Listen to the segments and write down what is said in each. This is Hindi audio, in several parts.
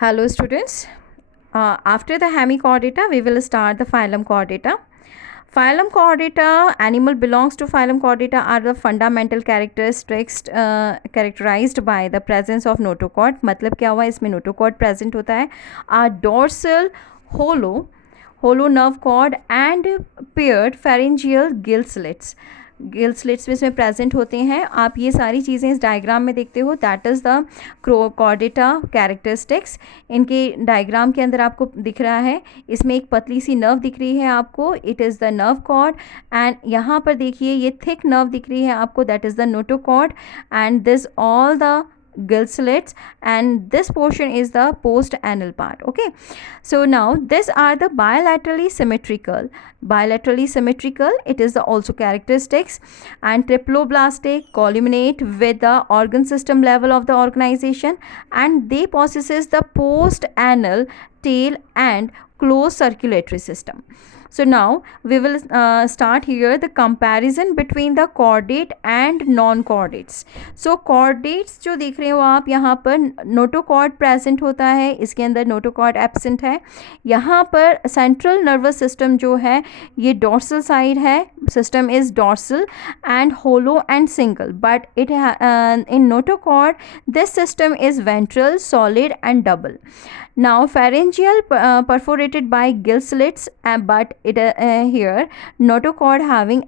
Hello students. After the hemichordata, we will start the phylum Chordata. Phylum Chordata, animal belongs to phylum Chordata are the fundamental characteristics characterized by the presence of notochord. मतलब क्या हुआ, इसमें notochord present होता है. Dorsal, hollow nerve cord and paired pharyngeal gill slits. Gill slits भी इसमें प्रेजेंट होते हैं. आप ये सारी चीज़ें इस डायग्राम में देखते हो. That is the Chordata characteristics. इनके डायग्राम के अंदर आपको दिख रहा है, इसमें एक पतली सी नर्व दिख रही है आपको, it is the nerve cord. And यहाँ पर देखिए ये थिक नर्व दिख रही है आपको, that is the notochord. And this all the gill slits, and this portion is the post anal part. Okay, so now these are the bilaterally symmetrical, it is the also characteristics. And triploblastic columnate with the organ system level of the organization, and they possesses the post anal tail and closed circulatory system. So now we will start here the comparison between the chordate and non-chordates. So chordates जो देख रहे हो आप यहाँ पर, notochord present होता है, इसके अंदर notochord absent है. यहाँ पर central nervous system जो है ये dorsal side है, system is dorsal and hollow and single, but it in notochord this system is ventral, solid and double. Now pharyngeal perforated by gill slits, but it here notochord having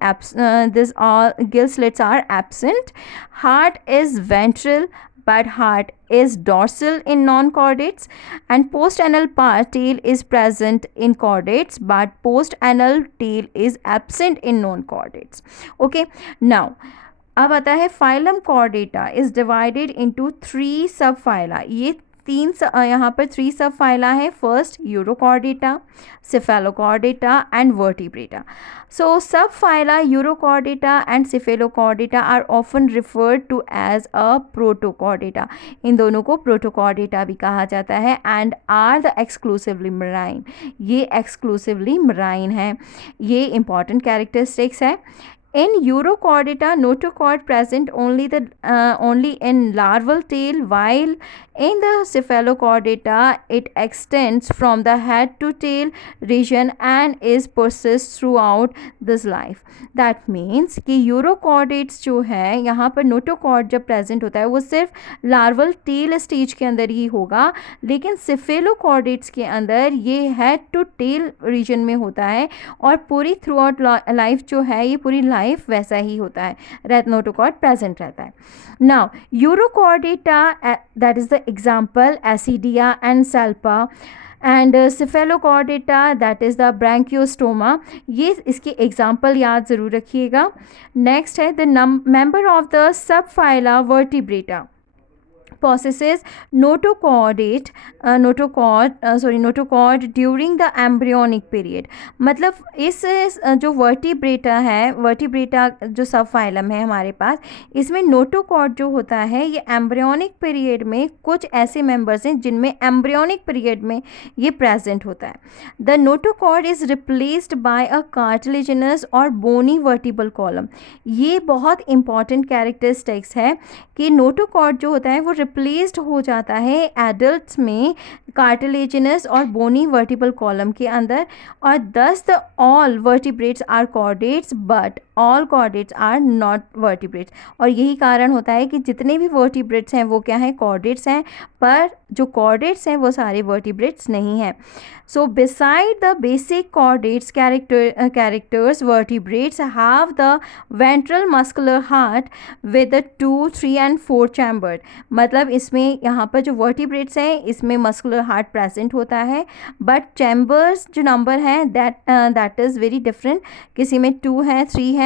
this all gill slits are absent. Heart is ventral, but heart is dorsal in non-chordates, and post-anal tail is present in chordates, but post-anal tail is absent in non-chordates. Okay, now अब आता है phylum Chordata is divided into 3 subphyla. ये यहाँ पर 3 सब फाइला है. First Urochordata, Cephalochordata and Vertebrata. So subphyla Urochordata and Cephalochordata are often referred to as a Protochordata. इन दोनों को प्रोटोकॉर्डेटा भी कहा जाता है. And are the exclusively marine, ये एक्सक्लूसिवली मराइन है. ये इंपॉर्टेंट कैरेक्टरिस्टिक्स है. In Urochordata, notochord present only in larval tail, while in the Cephalochordata it extends from the head to tail region and is persists throughout this life. That means कि Urochordates जो है यहाँ पर notochord जब present होता है वो सिर्फ larval tail stage के अंदर ही होगा, लेकिन Cephalochordates के अंदर ये head to tail region में होता है और पूरी throughout life जो है ये पूरी लाइफ वैसा ही होता है, नोटोकॉर्ड प्रेजेंट रहता है. Now Urochordata, that is the example Ascidia and Salpa, and Cephalochordata that is the Branchiostoma. ये इसके एग्जांपल याद ज़रूर रखिएगा. नेक्स्ट है the member of the subphyla Vertebrata possesses notochord during the embryonic period. मतलब इस जो वर्टिब्रेटा जो सब फाइलम है हमारे पास, इसमें नोटोकॉर्ड जो होता है ये एम्ब्रियोनिक पीरियड में कुछ ऐसे मेंबर्स हैं जिनमें एम्ब्रियोनिक पीरियड में ये प्रेजेंट होता है. The notochord is replaced by a cartilaginous और बोनी वर्टिबल कॉलम. ये बहुत इंपॉर्टेंट कैरेक्टरिस्टिक्स है कि नोटोकॉर्ड जो होता है वो रिप्लेस्ड हो जाता है एडल्ट्स में कार्टिलेजिनस और बोनी वर्टिबल कॉलम के अंदर. और thus the all vertebrates are chordates but all chordates are not vertebrates. और यही कारण होता है कि जितने भी वर्टिब्रेट्स हैं वो क्या हैं, कॉर्डेट्स हैं, पर जो कॉर्डेट्स हैं वो सारे वर्टिब्रेट्स नहीं हैं. So beside the basic chordates characters, vertebrates have the ventral muscular heart with the 2, 3 and 4 chambered. मतलब इसमें यहाँ पर जो vertebrates हैं इसमें muscular heart present होता है, but chambers जो नंबर हैं that is very different. किसी में 2 है, 3 है